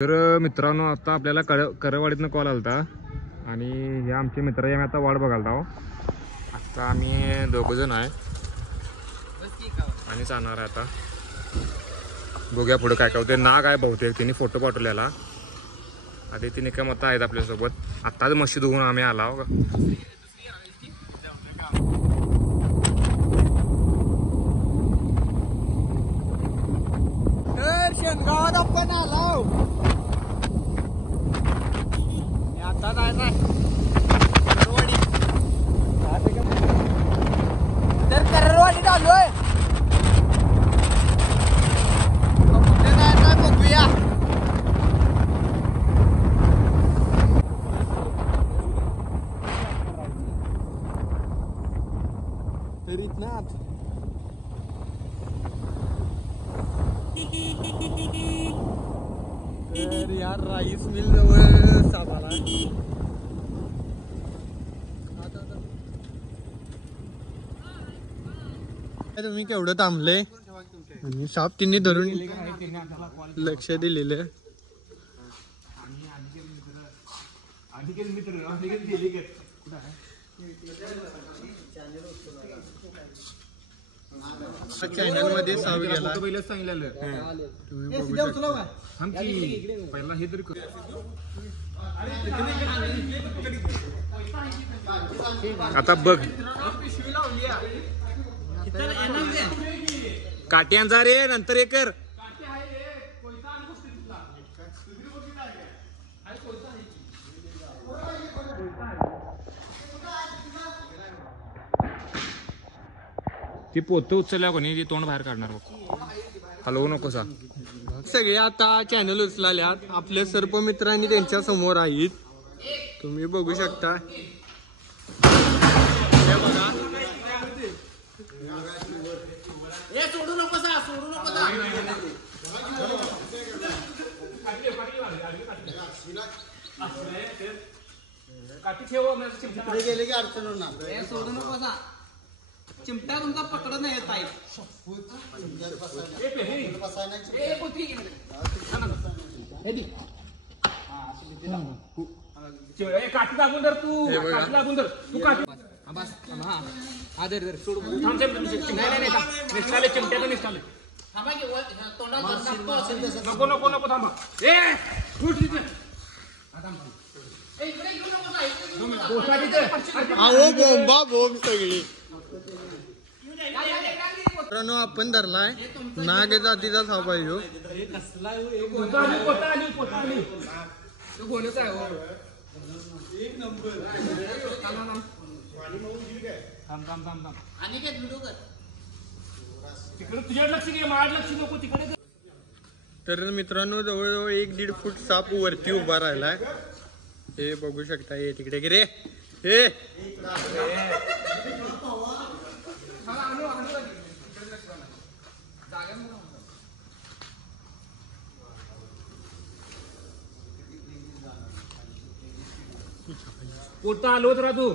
तर मित्रांनो आता आपल्याला करवाडीतनं कॉल आलता आणि हे आमचे मित्र आम्ही आता वाट बघायला आहो. आता आम्ही दोघंजण आहे आणि जाणार आहे आता. बघूया पुढे काय काय होते. नाग आहे बहुतेक, तिने फोटो पाठवलेला. आधी तिने काय मत आहेत आपल्यासोबत. आत्ताच मशीद होऊन आम्ही आला. शेणगावात आपण आलो. आता जायचं करवाडी. तर करवाडीत आलोय. कुठे जायचं बघूया. तरीच ना तर यार राईस मिल जवळ सापाला. तुम्ही केवढं थांबले आणि साप तिने धरून लक्ष दिलेलं. चॅनल मध्ये साप गेला सांगितलेलं तुम्ही बघू शकता. पहिला हे तरी आता बघ काट्यांचा रे नंतर हे कर. ती पोतं उचलल्या कोणी ती तोंड बाहेर काढणार बघ. हलवू नको सा. सगळे आता चॅनल उचलाल्यात. आपले सर्प मित्रांनी त्यांच्या समोर आहेत. तुम्ही बघू शकता. हे बघा सोडू नको सा, सोडू नको सा. गेले की अडचण होणार. सोडू नको सा. चिमटा तुमचा पकडत नाही येत आहे. काठी लागून धर तू. काठी लागून धर तू. काठी चिमट्याचं निघाले. नको नको नको थांबा. अहो बोंबा बोंब सगळी. मित्रांनो आपण धरलाय नाग जातीचा साप आहे ह्यो. तर मित्रांनो जवळजवळ 1-1.5 फूट साप वरती उभा राहिलाय. हे बघू शकता. हे तिकडे गिरे हे पोता आलो तर तू.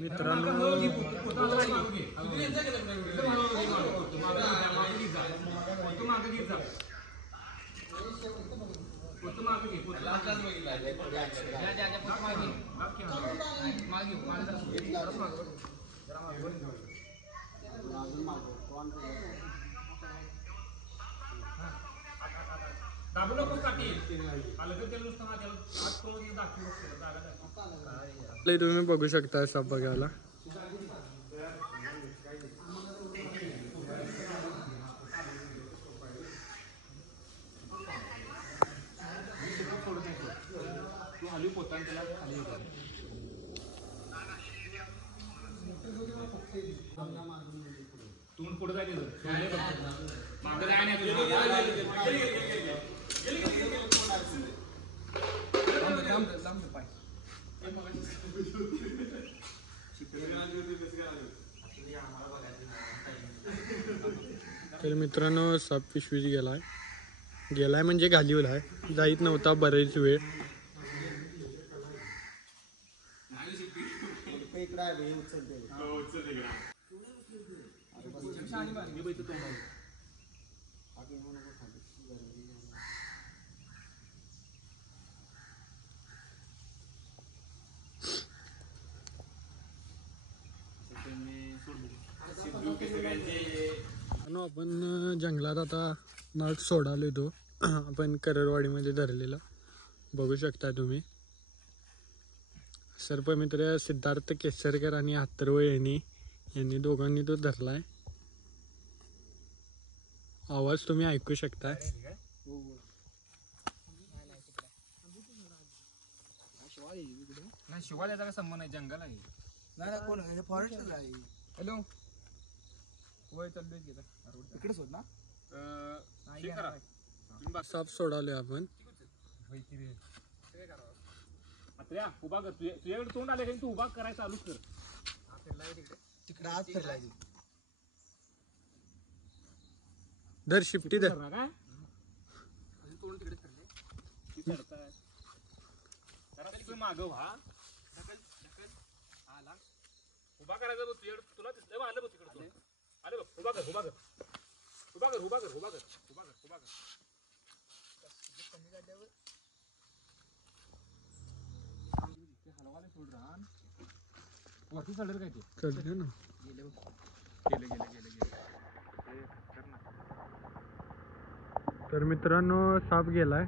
मित्रांनो तुम्ही बघू शकता साप बघायला. तर मित्रांनो साप पिशवीत गेलाय म्हणजे घालीवलाय. जाईत नव्हता बरेच वेळ. आपण जंगलात आता नट सोडालो तो आपण कररवाडीमध्ये धरलेला बघू शकता तुम्ही. सर्पमित्र सिद्धार्थ केसरकर आणि अथर्व यांनी दोघांनी तो धरलाय. आवाज तुम्ही ऐकू शकता. नाही शिवाल्याचा काय संबंध नाही, जंगल आहे. नाही फॉरेस्ट आहे. हॅलो वय चाललोय की इकडेच होत ना. साप सोडालोय आपण. उभा कर, तुझ्याकडे तोंड आले तू उभा करायचा चालू कर. तिकडे आज फिरलाय. धर शिफ्टी धर. काय तोंड तिकडे फिरले मागव. हा आला उभा करायचा तुला दिसलं आलं बघ तिकडे आले बघ. उभा कर उभा कर उभा कर उभा कर उभा कर उभा कर उभा कर. हलवाले सोड रान वरती चढेल काय ते कळलं ना. गेले गेले गेले गेले. तर मित्रांनो साप गेलाय.